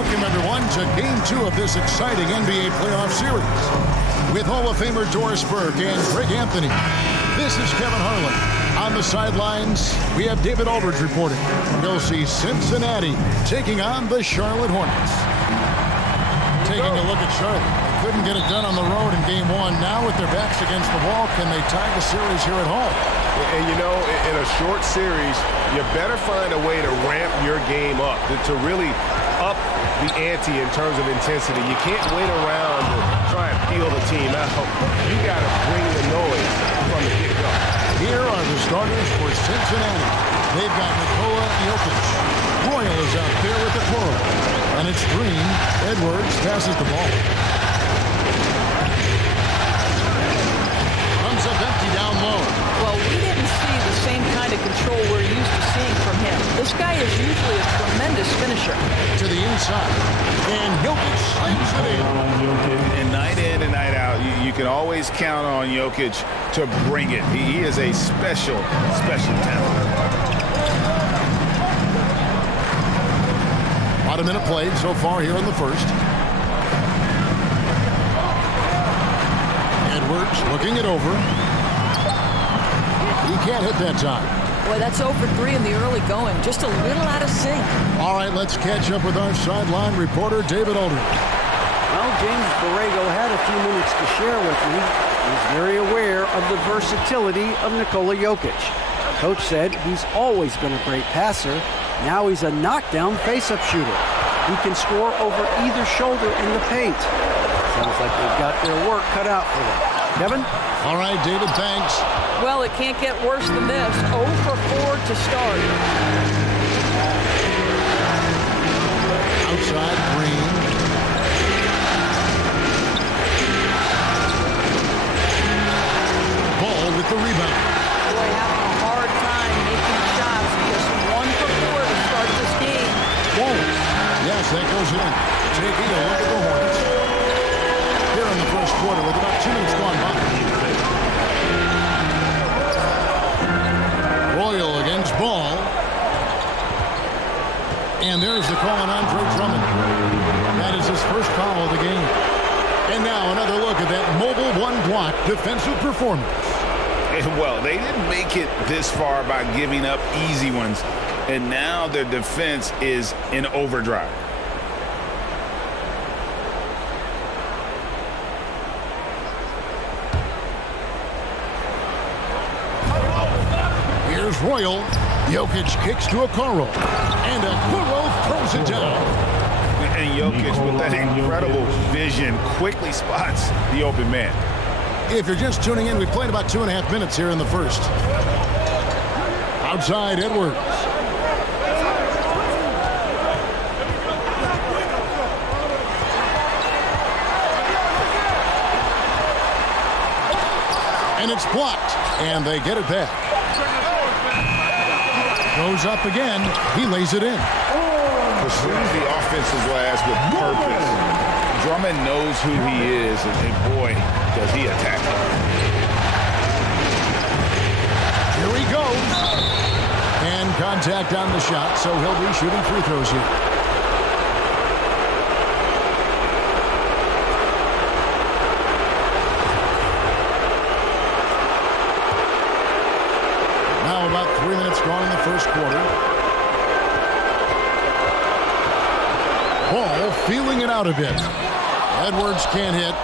Welcome, everyone, to Game 2 of this exciting NBA playoff series. With Hall of Famer Doris Burke and Greg Anthony, this is Kevin Harlan. On the sidelines, we have David Aldridge reporting. We'll see Cincinnati taking on the Charlotte Hornets. Taking a look at Charlotte. They couldn't get it done on the road in Game 1. Now with their backs against the wall, can they tie the series here at home? And you know, in a short series, you better find a way to ramp your game up, to really up the ante in terms of intensity. You can't wait around to try and feel the team out. You got to bring the noise from the get-go. Here are the starters for Cincinnati. They've got Nikola Jokic. Royal is out there with the Okoro. And it's Green. Edwards passes the ball. Runs up empty down low. Well, we didn't see the same kind of control we're used to seeing from him. This guy is usually a tremendous finisher. To the inside. And Jokic slams it in. And night in and night out, you can always count on Jokic to bring it. He is a special, special talent. About a minute played so far here in the first. Edwards looking it over. He can't hit that time. Boy, that's 0 for 3 in the early going. Just a little out of sync. All right, let's catch up with our sideline reporter, David Aldridge. Well, James Borrego had a few minutes to share with me. He's very aware of the versatility of Nikola Jokic. Coach said he's always been a great passer. Now he's a knockdown face-up shooter. He can score over either shoulder in the paint. Sounds like they've got their work cut out for them. Kevin? All right, David, thanks. Well, it can't get worse than this. 0 for 4 to start. Outside, Green. Ball with the rebound. Boy, having a hard time making shots. Just 1 for 4 to start this game. Whoa. Yes, that goes in. Taking a look at the Hornets. Here in the first quarter with about 2 minutes gone by. Royal against Ball. And there's the call on Andre Drummond. That is his first foul of the game. And now another look at that mobile one-block defensive performance. Well, they didn't make it this far by giving up easy ones. And now their defense is in overdrive. Here's Royal. Jokic kicks to Okoro. And Okoro throws it down. And Jokic, with that incredible vision, quickly spots the open man. If you're just tuning in, we've played about 2.5 minutes here in the first. Outside, Edwards. And it's blocked, and they get it back. Goes up again. He lays it in. Pursues the offensive glass with purpose. Drummond knows who he is, and boy, does he attack him. Here he goes. And contact on the shot, so he'll be shooting free throws here. Now about 3 minutes gone in the first quarter. Ball feeling it out a bit. Edwards can't hit.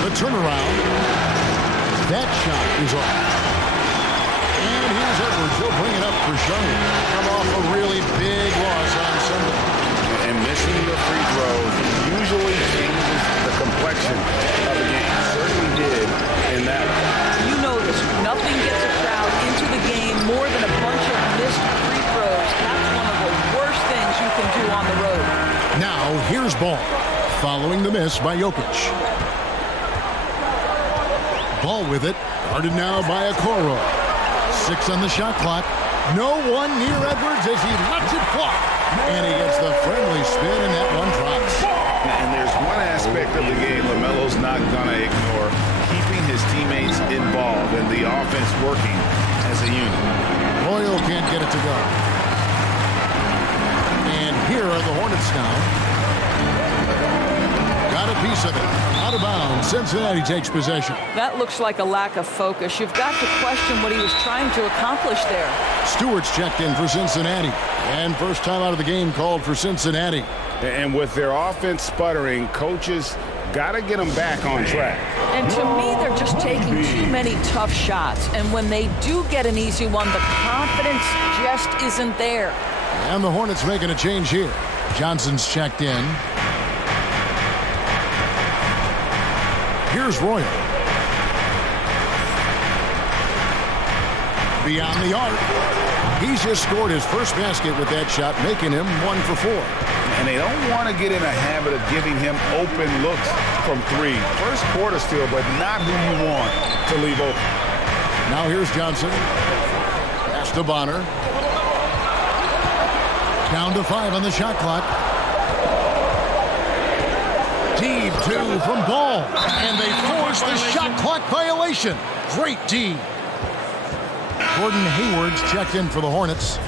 The turnaround. That shot is off. And here's Edwards. He'll bring it up for Charlotte. Come off a really big loss on Sunday. And missing the free throws usually changes the complexion of the game. Certainly did in that one. You know this. Nothing gets a crowd into the game more than a bunch of missed free throws. That's one of the worst things you can do on the road. Now, here's Ball. Following the miss by Jokic. Ball with it. Guarded now by Okoro. 6 on the shot clock. No one near Edwards as he lets it fly. And he gets the friendly spin, and that one drops. And there's one aspect of the game LaMelo's not going to ignore, keeping his teammates involved and the offense working as a unit. Royal can't get it to go. And here are the Hornets now. Got a piece of it. Out of bounds. Cincinnati takes possession. That looks like a lack of focus. You've got to question what he was trying to accomplish there. Stewart's checked in for Cincinnati. And first time out of the game called for Cincinnati. And with their offense sputtering, coaches got to get them back on track. And to me, they're just taking too many tough shots. And when they do get an easy one, the confidence just isn't there. And the Hornets making a change here. Johnson's checked in. Here's Royal. Beyond the arc. He's just scored his first basket with that shot, making him 1 for 4. And they don't want to get in a habit of giving him open looks from 3. First quarter still, but not who you want to leave open. Now here's Johnson. Pass to Bonner. Down to 5 on the shot clock. Deep 2 from Ball. And they force the shot clock violation. Great D. Gordon Hayward's checked in for the Hornets.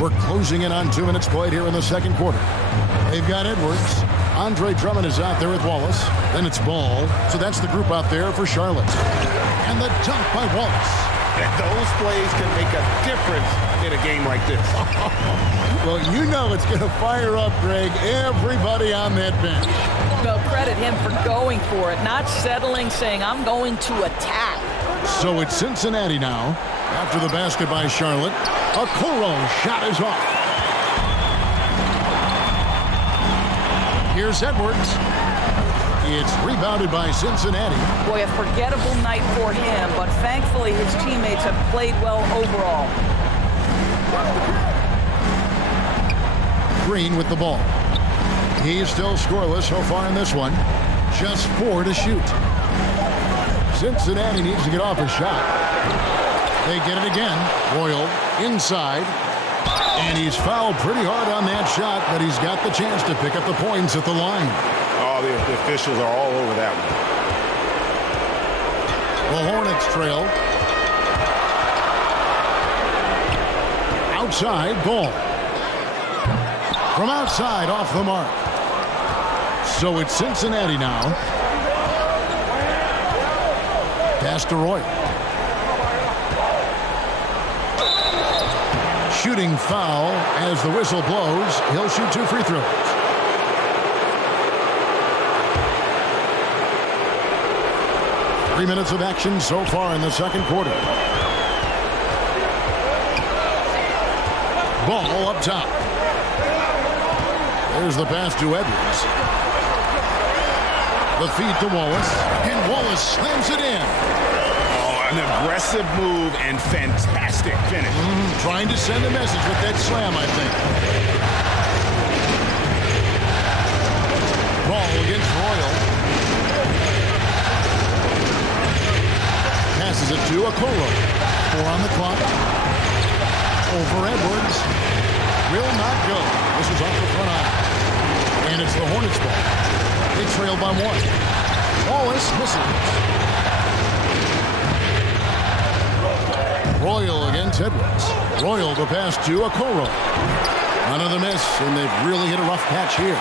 We're closing in on 2 minutes played here in the second quarter. They've got Edwards. Andre Drummond is out there with Wallace. Then it's Ball. So that's the group out there for Charlotte. And the dunk by Wallace. And those plays can make a difference in a game like this. Well, you know it's going to fire up, Greg, everybody on that bench. Well, credit him for going for it, not settling, saying, I'm going to attack. So it's Cincinnati now. After the basket by Charlotte, Okoro shot is off. Here's Edwards. It's rebounded by Cincinnati. Boy, a forgettable night for him, but thankfully his teammates have played well overall. Green with the ball. He's still scoreless so far in this one. Just 4 to shoot. Cincinnati needs to get off a shot. They get it again. Royal inside. And he's fouled pretty hard on that shot, but he's got the chance to pick up the points at the line. Oh, the officials are all over that one. The Hornets trail. Outside, Ball. From outside, off the mark. So it's Cincinnati now. Pass to Roy. Shooting foul as the whistle blows. He'll shoot 2 free throws. Three minutes of action so far in the second quarter. Ball up top. There's the pass to Edwards. The feed to Wallace. And Wallace slams it in. Oh, an aggressive move and fantastic finish. Trying to send a message with that slam, I think. Ball against Royal. Passes it to Okoro. 4 on the clock. Over Edwards. Will not go. This is off the front eye. And it's the Hornets ball. They trail by 1. Wallace misses. Royal against Edwards. Royal the pass to Okoro. Another miss, and they've really hit a rough patch here.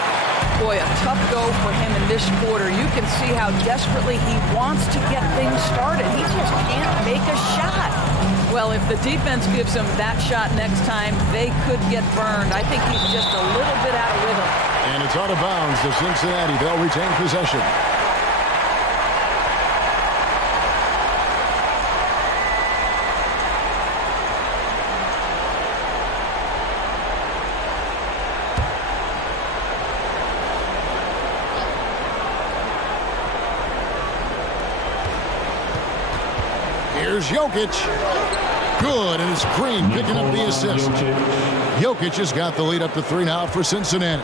Boy, a tough go for him in this quarter. You can see how desperately he wants to get things started. He just can't make a shot. Well, if the defense gives him that shot next time, they could get burned. I think he's just a little bit out of rhythm. And it's out of bounds to Cincinnati. They'll retain possession. Here's Jokic. Good, and it's Green picking up the assist. Jokic has got the lead up to 3 now for Cincinnati.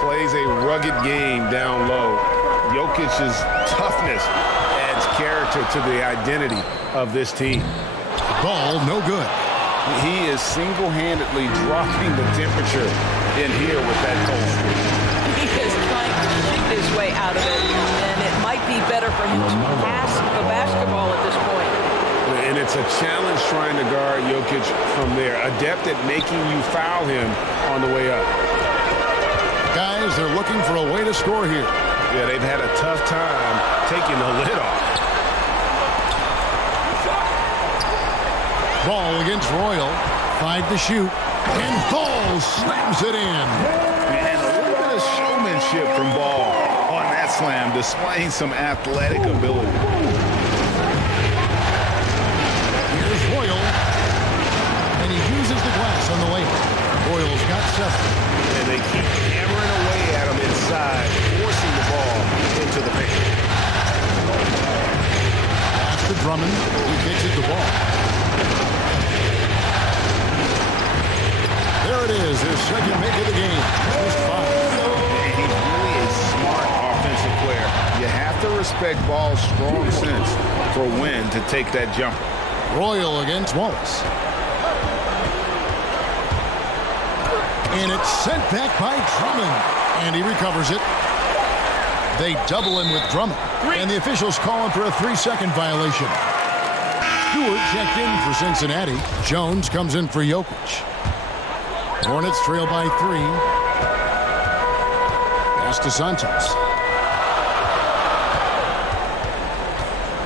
Plays a rugged game down low. Jokic's toughness adds character to the identity of this team. Ball, no good. He is single-handedly dropping the temperature in here with that cold streak. He is trying to shoot his way out of it, and it might be better for him to pass basketball at this point. And it's a challenge trying to guard Jokic from there. Adept at making you foul him on the way up. Guys, they're looking for a way to score here. Yeah, they've had a tough time taking the lid off. Ball against Royal. 5 to shoot. And Ball slams it in. And a little bit of showmanship from Ball on that slam, displaying some athletic ability. Here's Royal. And he uses the glass on the layup. Royal's got 7. And they keep hammering away at him inside, forcing the ball into the paint. Pass to Drummond. He kicks it to Ball. There it is, his second make of the game. Just 5. And he's really a smart offensive player. You have to respect Ball's strong sense for when to take that jumper. Royal against Wallace. And it's sent back by Drummond. And he recovers it. They double him with Drummond. And the officials call him for a 3-second violation. Stewart checked in for Cincinnati. Jones comes in for Jokic. Hornets trail by 3. Pass to Santos.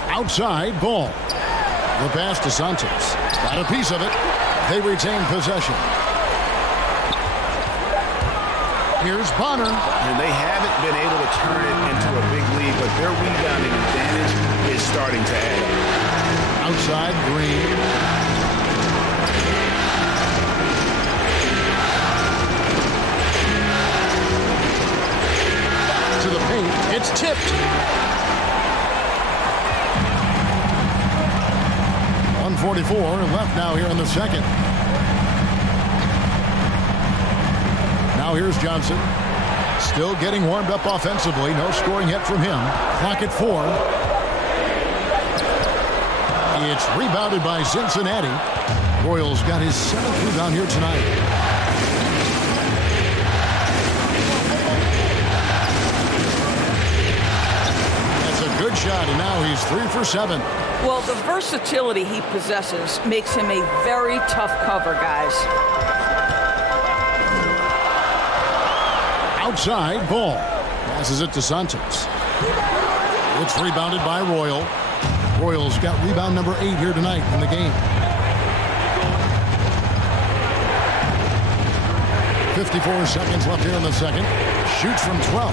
Outside, Ball. The pass to Santos. Got a piece of it. They retain possession. Here's Bonner. And they haven't been able to turn it into a big lead, but their rebounding advantage is starting to add up. Outside, Green. To the paint. It's tipped. 1:44 left now here in the second. Now here's Johnson. Still getting warmed up offensively. No scoring yet from him. Clock at 4. It's rebounded by Cincinnati. Royals got his 7th rebound here tonight. That's a good shot, and now he's 3 for 7. Well, the versatility he possesses makes him a very tough cover, guys. Outside, Ball. Passes it to Santos. It's rebounded by Royal. Royals got rebound number 8 here tonight in the game. 54 seconds left here in the second. Shoots from 12.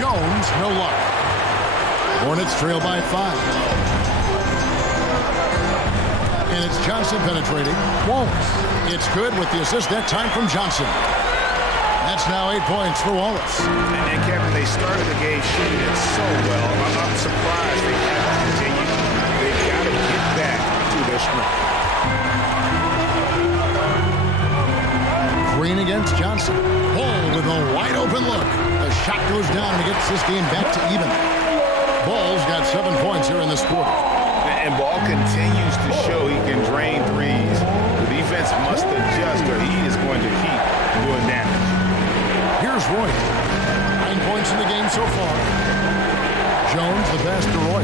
Jones, no luck. Hornets trail by 5. And it's Johnson penetrating. Wallace. It's good with the assist that time from Johnson. That's now 8 points for Wallace. And Kevin, they started the game shooting it so well. I'm surprised they haven't continued. They've got to get back to their strength. Green against Johnson. Ball with a wide open look. The shot goes down and gets this game back to even. Ball's got 7 points here in this quarter. And Ball continues to show he can drain threes. The defense must adjust or he is going to keep doing damage. Here's Roy. 9 points in the game so far. Jones, the pass to Roy.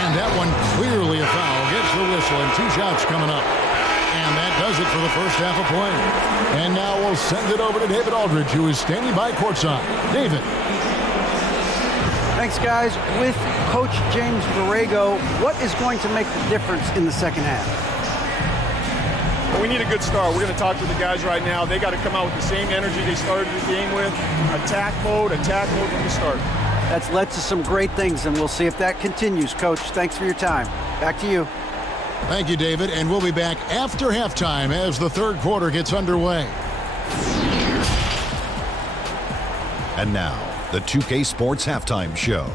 And that one clearly a foul. Gets the whistle and 2 shots coming up. And that does it for the first half of play. And now we'll send it over to David Aldridge, who is standing by courtside. David. Thanks, guys. With Coach James Borrego, what is going to make the difference in the second half? We need a good start. We're going to talk to the guys right now. They got to come out with the same energy they started the game with. Attack mode from the start. That's led to some great things, and we'll see if that continues. Coach, thanks for your time. Back to you. Thank you, David. And we'll be back after halftime as the third quarter gets underway. And now, the 2K Sports Halftime Show.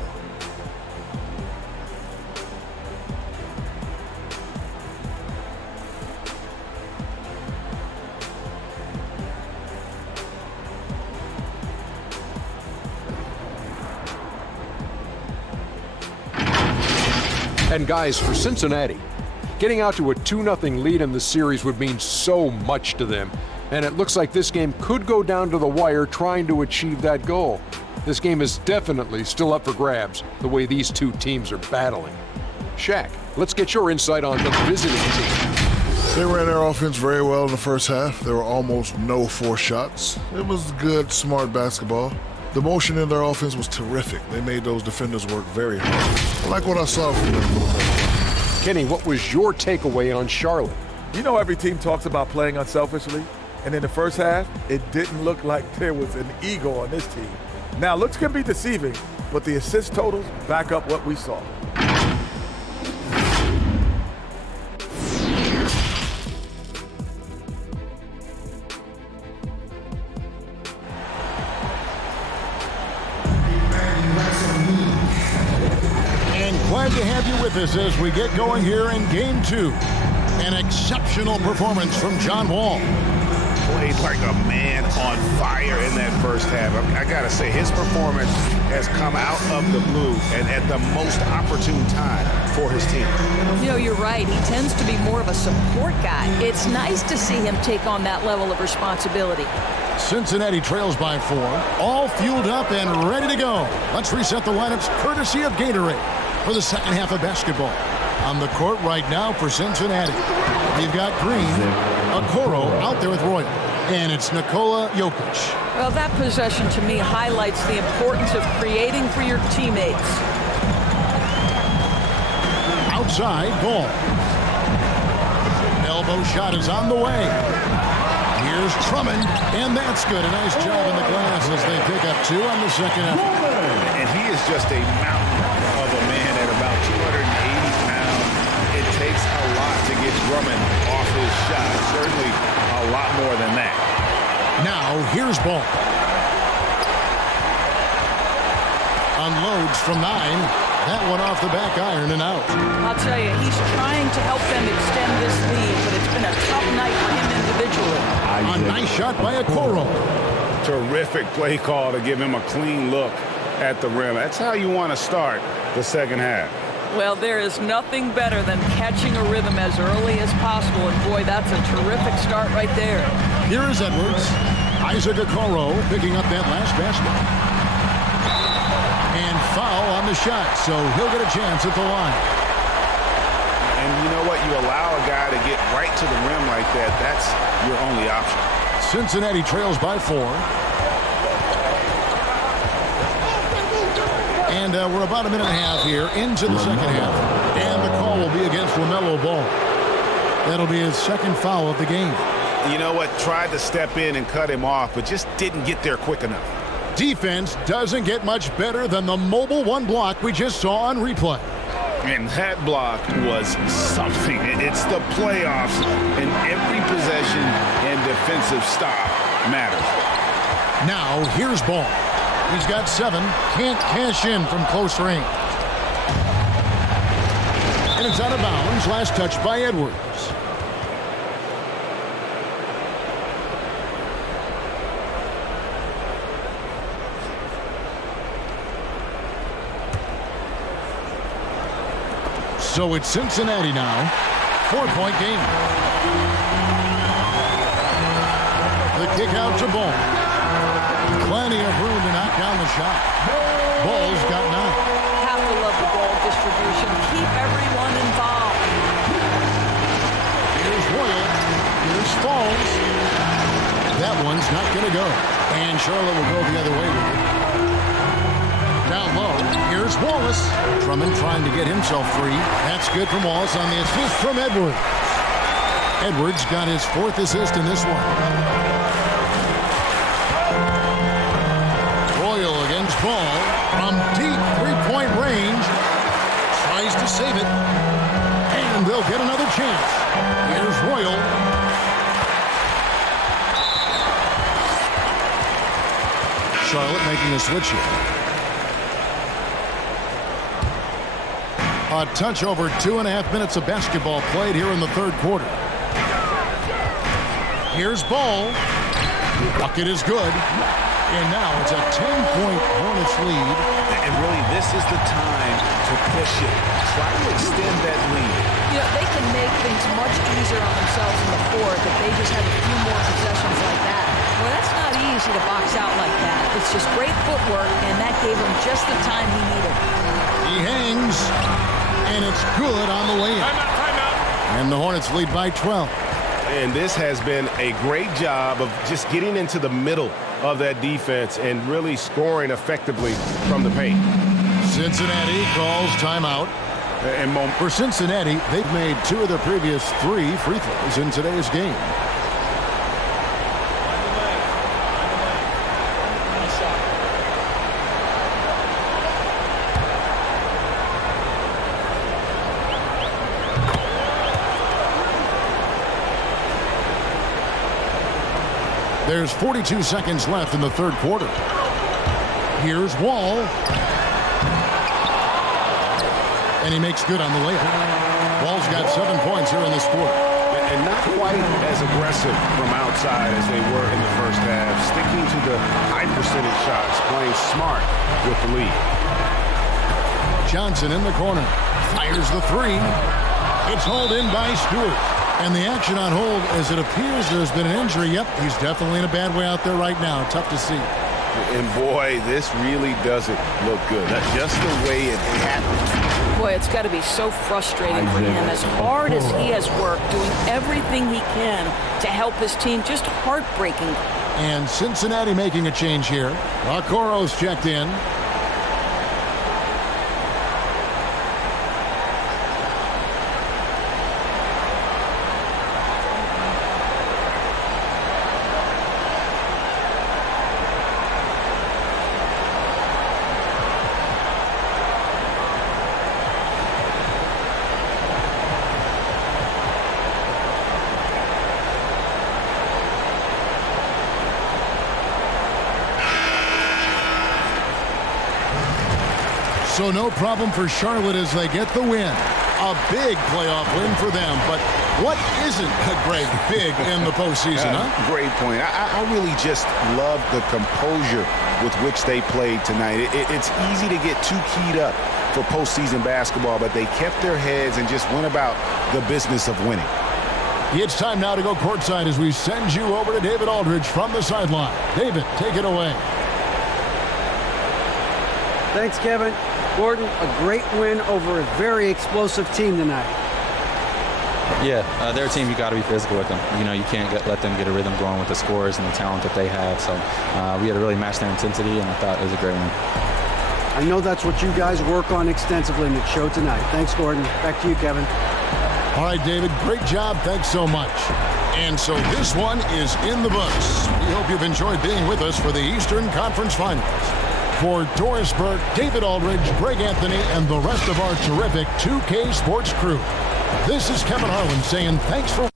And guys, for Cincinnati, getting out to a 2-0 lead in the series would mean so much to them. And it looks like this game could go down to the wire trying to achieve that goal. This game is definitely still up for grabs, the way these two teams are battling. Shaq, let's get your insight on the visiting team. They ran their offense very well in the first half. There were almost no forced shots. It was good, smart basketball. The motion in their offense was terrific. They made those defenders work very hard. I like what I saw from them. Kenny, what was your takeaway on Charlotte? You know, every team talks about playing unselfishly, and in the first half, it didn't look like there was an ego on this team. Now, looks can be deceiving, but the assist totals back up what we saw. Glad to have you with us as we get going here in Game 2. An exceptional performance from John Wall. Played like a man on fire in that first half. I gotta say, his performance has come out of the blue and at the most opportune time for his team. You know, you're right. He tends to be more of a support guy. It's nice to see him take on that level of responsibility. Cincinnati trails by 4, all fueled up and ready to go. Let's reset the lineups courtesy of Gatorade for the second half of basketball. On the court right now for Cincinnati, you've got Green, Okoro out there with Royal, and it's Nikola Jokic. Well, that possession to me highlights the importance of creating for your teammates. Outside, Ball. Elbow shot is on the way. Here's Drummond, and that's good. A nice job in the glass as they pick up 2 on the second effort. And he is just a mountain of a man at about 280 pounds. It takes a lot to get Drummond off his shot. Certainly a lot more than that. Now, here's Ball. Unloads from 9. That one off the back iron and out. I'll tell you, he's trying to help them extend this lead, but it's been a tough night for him individually. A nice shot by Okoro. Terrific play call to give him a clean look at the rim. That's how you want to start the second half. Well, there is nothing better than catching a rhythm as early as possible, and boy, that's a terrific start right there. Here is Edwards. Isaac Okoro picking up that last basket. And foul on the shot, so he'll get a chance at the line. And you know what? You allow a guy to get right to the rim like that, that's your only option. Cincinnati trails by 4. And we're about a minute and a half here into the second half. And the call will be against LaMelo Ball. That'll be his second foul of the game. You know what? Tried to step in and cut him off, but just didn't get there quick enough. Defense doesn't get much better than the mobile 1 block we just saw on replay. And that block was something. It's the playoffs, and every possession and defensive stop matters. Now, here's Ball. He's got 7. Can't cash in from close range. And it's out of bounds. Last touch by Edwards. So it's Cincinnati now. 4-point game. The kick out to Ball. Plenty of room to knock down the shot. Ball's got 9. Have to love the ball distribution. Keep everyone involved. Here's Royal. Here's Falls. That one's not going to go. And Charlotte will go the other way with it. Down low. Here's Wallace. Drummond trying to get himself free. That's good from Wallace on the assist from Edwards. Edwards got his 4th assist in this one. Royal against Ball from deep 3-point range. Tries to save it. And they'll get another chance. Here's Royal. Charlotte making a switch here. A touch over 2.5 minutes of basketball played here in the third quarter. Here's Ball. Bucket is good. And now it's a 10-point Hornets lead. And really, this is the time to push it. Try to extend that lead. You know, they can make things much easier on themselves in the fourth if they just have a few more possessions like that. Well, that's not easy to box out like that. It's just great footwork, and that gave him just the time he needed. He hangs, and it's good on the way in. Timeout. And the Hornets lead by 12. And this has been a great job of just getting into the middle of that defense and really scoring effectively from the paint. Cincinnati calls timeout. And For Cincinnati, they've made 2 of their previous 3 free throws in today's game. There's 42 seconds left in the third quarter. Here's Wall. And he makes good on the layup. Wall's got 7 points here in this quarter. And not quite as aggressive from outside as they were in the first half. Sticking to the high percentage shots, playing smart with the lead. Johnson in the corner. Fires the 3. It's hauled in by Stewart. And the action on hold as it appears there's been an injury. Yep, he's definitely in a bad way out there right now. Tough to see. And boy, this really doesn't look good. That's just the way it happened. Boy, it's got to be so frustrating for him. As hard as he has worked, doing everything he can to help his team, just heartbreaking. And Cincinnati making a change here. Okoro's checked in. So no problem for Charlotte as they get the win. A big playoff win for them. But what isn't a great big in the postseason, huh? Great point. I really just love the composure with which they played tonight. It's easy to get too keyed up for postseason basketball, but they kept their heads and just went about the business of winning. It's time now to go courtside as we send you over to David Aldridge from the sideline. David, take it away. Thanks, Kevin. Gordon, a great win over a very explosive team tonight. Yeah, they're a team you got to be physical with them. You know, you can't let them get a rhythm going with the scores and the talent that they have. So we had to really match their intensity, and I thought it was a great win. I know that's what you guys work on extensively in the show tonight. Thanks, Gordon. Back to you, Kevin. All right, David, great job. Thanks so much. And so this one is in the books. We hope you've enjoyed being with us for the Eastern Conference Finals. For Doris Burke, David Aldridge, Greg Anthony, and the rest of our terrific 2K Sports crew, this is Kevin Harlan saying thanks for